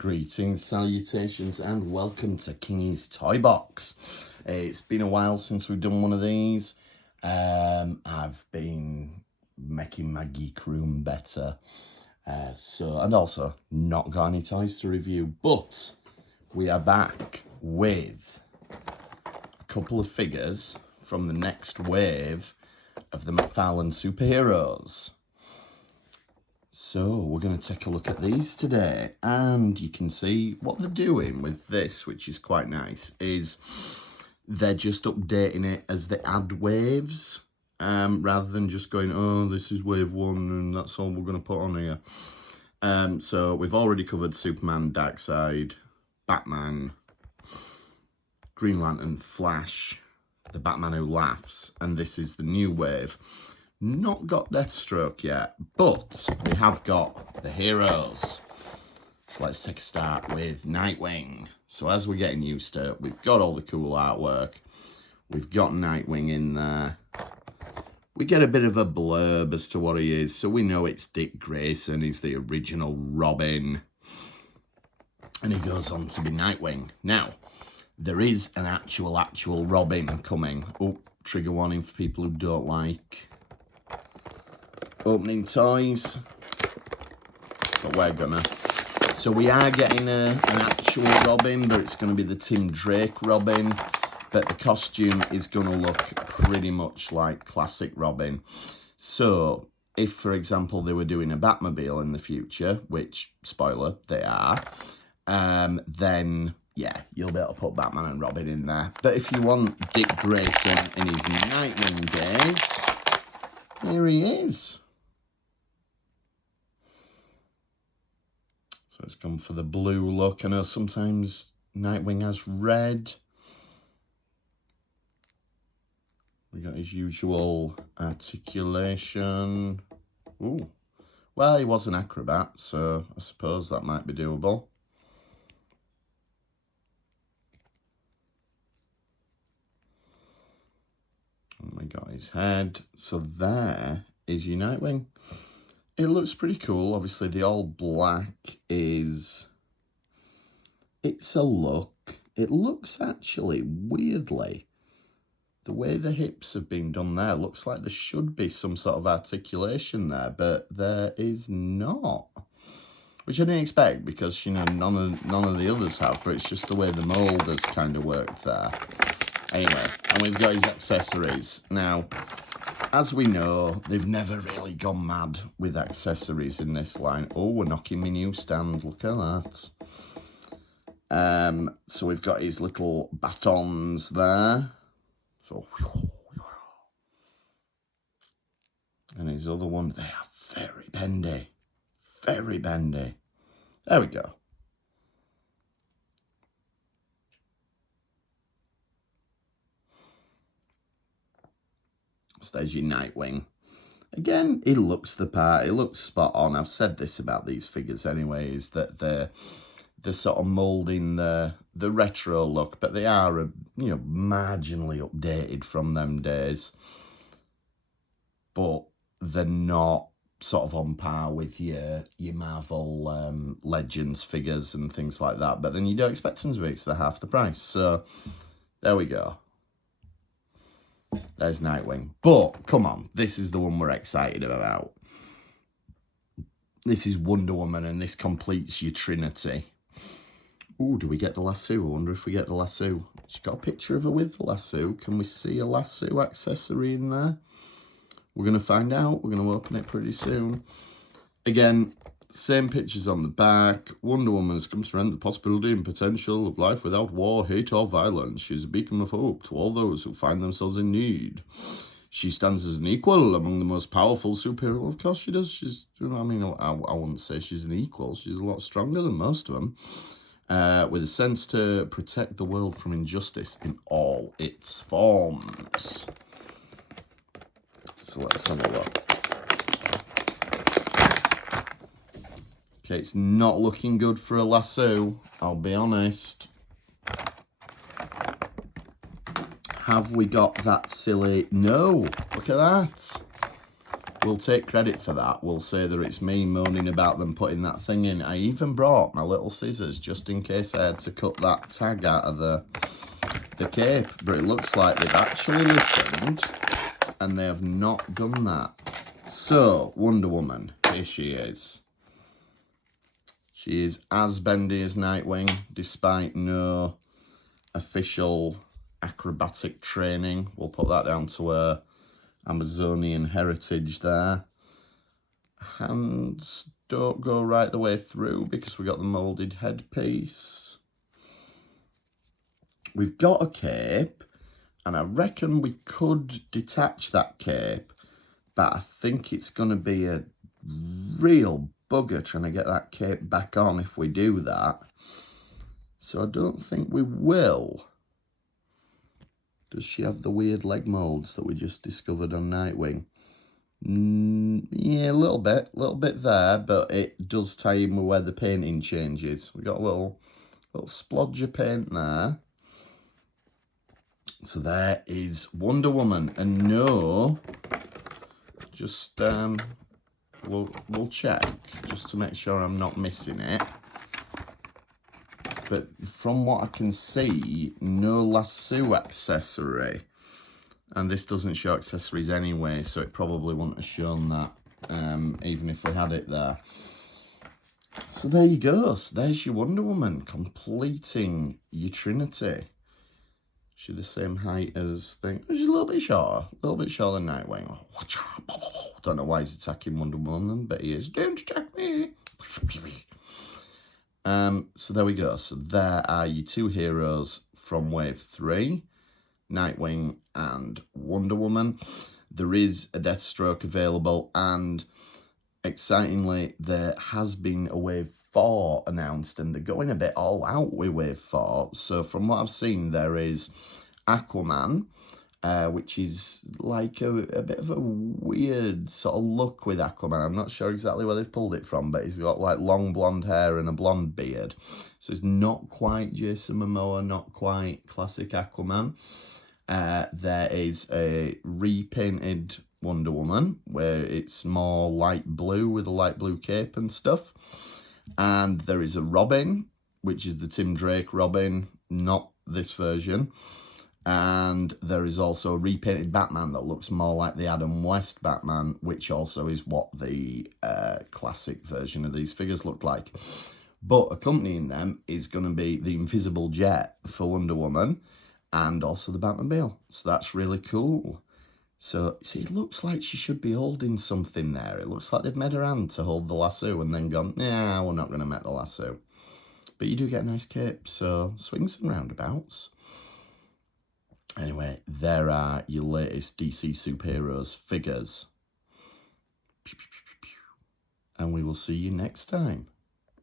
Greetings, salutations, and welcome to Kingy's Toy Box. It's been a while since we've done one of these. I've been making my geek room better, and also not got any toys to review. But we are back with a couple of figures from the next wave of the McFarlane superheroes. So we're going to take a look at these today, and you can see what they're doing with this, which is quite nice, is they're just updating it as they add waves, rather than just going, oh, this is wave one and that's all we're going to put on here. So we've already covered Superman, Darkseid, Batman, Green Lantern, Flash, the Batman Who Laughs, and this is the new wave. Not got Deathstroke yet, but we have got the heroes. So let's take a start with Nightwing. So as we're getting used to it, we've got all the cool artwork. We've got Nightwing in there. We get a bit of a blurb as to what he is. So we know it's Dick Grayson. He's the original Robin. And he goes on to be Nightwing. Now, there is an actual Robin coming. Oh, trigger warning for people who don't like opening toys, but we're gonna. So we are getting an actual Robin, but it's going to be the Tim Drake Robin, but the costume is going to look pretty much like classic Robin. So if, for example, they were doing a Batmobile in the future, which, spoiler, they are, then yeah, you'll be able to put Batman and Robin in there. But if you want Dick Grayson in his Nightwing days, here he is. So it's gone for the blue look. I know sometimes Nightwing has red. We got his usual articulation. Ooh. Well, he was an acrobat, so I suppose that might be doable. And we got his head. So there is your Nightwing. It looks pretty cool. Obviously, the all black is... it's a look. It looks actually, weirdly, the way the hips have been done there, looks like there should be some sort of articulation there, but there is not. Which I didn't expect because, you know, none of the others have, but it's just the way the mould has kind of worked there. Anyway, and we've got his accessories. Now, as we know, they've never really gone mad with accessories in this line. Oh, we're knocking my newsstand. Look at that. So we've got his little batons there. So, and his other one, they are very bendy. Very bendy. There we go. So there's your Nightwing. Again, he looks the part. He looks spot on. I've said this about these figures anyway, is that they're sort of moulding the retro look, but they are, you know, marginally updated from them days. But they're not sort of on par with your Marvel Legends figures and things like that. But then you don't expect them to be, because they're half the price. So there we go. There's Nightwing. But, come on, this is the one we're excited about. This is Wonder Woman, and this completes your Trinity. Ooh, do we get the lasso? I wonder if we get the lasso. She's got a picture of her with the lasso. Can we see a lasso accessory in there? We're going to find out. We're going to open it pretty soon. Again, same pictures on the back. Wonder Woman has come to rent the possibility and potential of life without war, hate, or violence. She's a beacon of hope to all those who find themselves in need. She stands as an equal among the most powerful superheroes. Of course she does. She's, you know, I mean, I wouldn't say she's an equal. She's a lot stronger than most of them. With a sense to protect the world from injustice in all its forms. So let's have a look. Okay, it's not looking good for a lasso, I'll be honest. Have we got that silly? No, look at that. we'll take credit for that. We'll say that it's me moaning about them putting that thing in. I even brought my little scissors just in case I had to cut that tag out of the cape. But it looks like they've actually listened and they have not done that. So, Wonder Woman, here she is. She is as bendy as Nightwing, despite no official acrobatic training. We'll put that down to her Amazonian heritage there. Hands don't go right the way through because we got the moulded headpiece. We've got a cape, and I reckon we could detach that cape, but I think it's going to be a real bugger trying to get that cape back on if we do that. So I don't think we will. Does she have the weird leg moulds that we just discovered on Nightwing? Yeah, a little bit there, but it does tie in with where the painting changes. We got a little splodge of paint there. So there is Wonder Woman, and no, just we'll check just to make sure I'm not missing it. But from what I can see, no lasso accessory. And this doesn't show accessories anyway, so it probably wouldn't have shown that, even if we had it there. So there you go. So there's your Wonder Woman, completing your Trinity. She's the same height as thing. She's a little bit shorter than Nightwing. Don't know why he's attacking Wonder Woman, but he is. Don't attack me. So there we go. So there are your two heroes from Wave 3, Nightwing and Wonder Woman. There is a Deathstroke available, and excitingly, there has been a Wave 4 announced, and they're going a bit all out with Wave 4. So from what I've seen, there is Aquaman, which is like a bit of a weird sort of look with Aquaman. I'm not sure exactly where they've pulled it from, but he's got like long blonde hair and a blonde beard. So it's not quite Jason Momoa, not quite classic Aquaman. There is a repainted Wonder Woman where it's more light blue with a light blue cape and stuff. And there is a Robin, which is the Tim Drake Robin, not this version. And there is also a repainted Batman that looks more like the Adam West Batman, which also is what the classic version of these figures looked like. But accompanying them is going to be the Invisible Jet for Wonder Woman and also the Batmobile. So that's really cool. So, see, it looks like she should be holding something there. It looks like they've made her hand to hold the lasso and then gone, yeah, we're not going to make the lasso. But you do get a nice cape, so swings and roundabouts. Anyway, there are your latest DC superheroes figures. And we will see you next time.